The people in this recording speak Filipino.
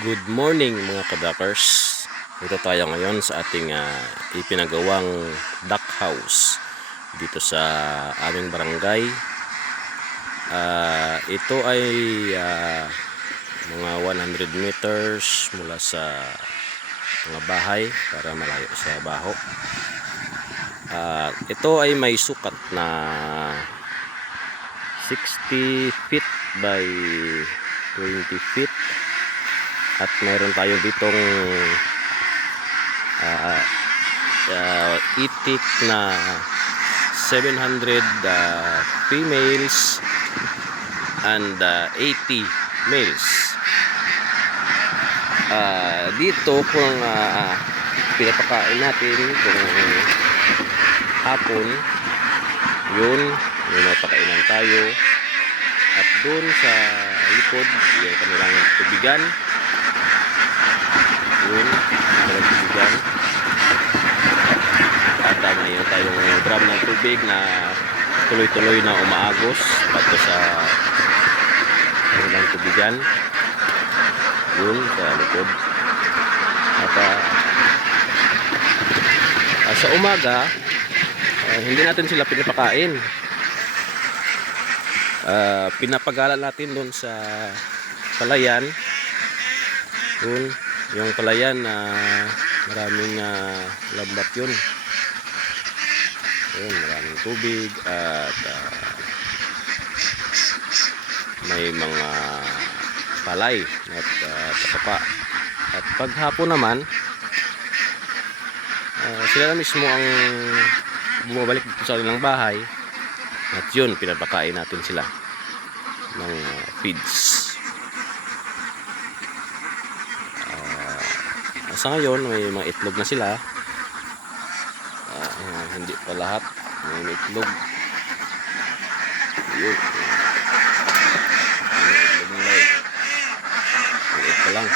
Good morning mga kadakers. Ito tayo ngayon sa ating ipinagawang duck house dito sa aming barangay. Ito ay mga 100 meters mula sa mga bahay para malayo sa baho. Ito ay may sukat na 60 feet by 20 feet. At mayroon tayo ditong itik na 700 females and 80 males. Dito kung pinapakain natin kung hapon, yun napakainan tayo. At doon sa likod yung kanilang tubigan, yun kanilang tubigan. At mayroon tayong drum ng tubig na tuloy-tuloy na umaagos pato sa kanilang tubigan, yun sa likod. At sa umaga, hindi natin sila pinapakain. Pinapagala natin doon sa palayan. Yung palayan na maraming lambat yun. Maraming tubig at may mga palay at patapa. At paghapon naman, sila na mismo ang bumabalik dito sa kanilang bahay. At yun, pinapakain natin sila ng feeds. Sa ngayon, may mga itlog na sila. Hindi pa lahat. May itlog. Yun. May itlog na lang. May itlog pa lang.